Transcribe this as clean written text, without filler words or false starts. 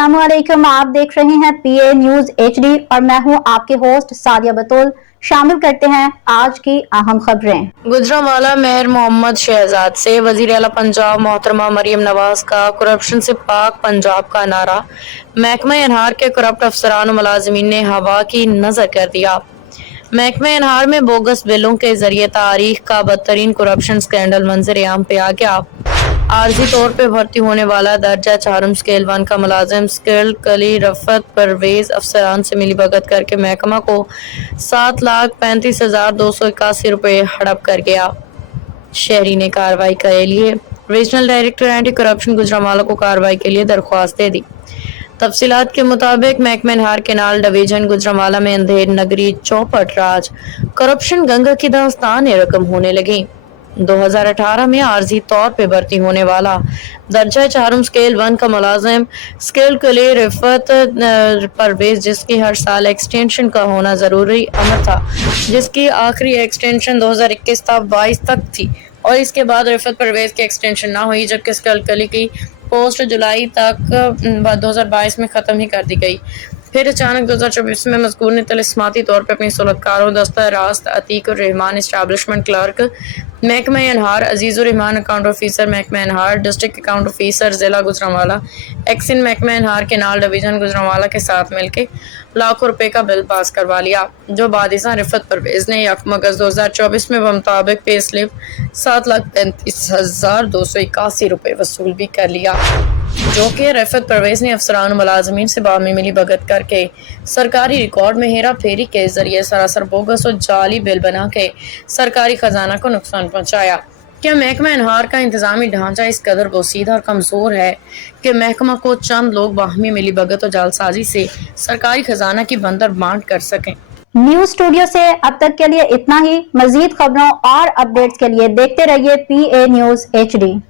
अस्सलामुअलैकुम, आप देख रहे हैं पीए न्यूज एचडी और मैं हूं आपके होस्ट सादिया बतूल। शामिल करते हैं आज की अहम खबरें। गुजरांवाला मेयर मोहम्मद शहजाद से वजीर आला पंजाब मोहतरमा मरियम नवाज का करप्शन से पाक पंजाब का नारा। महकमा अनहार के करप्ट अफसरान मुलाजमीन ने हवा की नजर कर दिया। महकमा अनहार में बोगस बिलों के जरिए तारीख का बदतरीन करप्शन स्कैंडल मंजर आम पे आ गया। आर्जी तौर पे भर्ती होने वाला दर्जा चारम स्केल 1 का मुलाजिम स्किल कली रफत परवेज अफसरान से मिली भगत करके महकमा को 7,35,281 रुपए हड़प कर गया। शहरी ने कार्रवाई के लिए regional director anti corruption Gujranwala को कार्रवाई के लिए दरख्वास्त दे दी। तफसीलात के मुताबिक महकमा अनहार केनाल डिवीजन गुजरांवाला में अंधेर नगरी चौपट राज करप्शन गंगा की दास्तान रकम होने लगी। 2018 में आर्जी तौर पे भर्ती होने वाला दर्जा चारम स्केल 1 का मुलाजिम स्किल कली रिफत परवेज, जिसकी हर साल एक्सटेंशन का होना जरूरी अमर था, जिसकी आखिरी एक्सटेंशन 2021 था 22 तक थी और इसके बाद रिफत परवेज की एक्सटेंशन ना हुई, जबकि स्किल कली की पोस्ट जुलाई तक 2022 में ख़त्म ही कर दी गई। फिर अचानक 2024 में मज़कूर ने तिलिस्माती तौर पर अपनी सहूलतकारों दस्ता रास्त अतीकुर रहमान इस्टेब्लिशमेंट क्लर्क महकमा अनहार, अजीजुर रहमान अकाउंट ऑफिसर महकमा अनहार, डिस्ट्रिक्ट अकाउंट ऑफिसर जिला गुजरांवाला, एक्सिन महकमा अनहार केनाल डिवीजन गुजरांवाला के साथ मिलकर लाखों रुपए का बिल पास करवा लिया, जो बादिसा रिफत परवेज ने 1 अगस्त 2024 में बमुताबिक पे स्लिप 7,35,281 रुपए वसूल भी कर लिया, जो कि रिफत परवेज ने अफसरान मुलाजमीन से बाद में मिली भगत करके सरकारी रिकॉर्ड में हेरा फेरी के जरिए सरासर बोगस और जाली बिल बना के सरकारी खजाना को नुकसान पहुंचाया। क्या महकमा अनहार का इंतजामी ढांचा इस कदर बोसीधा और कमजोर है कि महकमा को चंद लोग बाहमी मिली भगत और जालसाजी से सरकारी खजाना की बंदर बांट कर सकें? न्यूज स्टूडियो से अब तक के लिए इतना ही। मजीद खबरों और अपडेट्स के लिए देखते रहिए पीए न्यूज एचडी।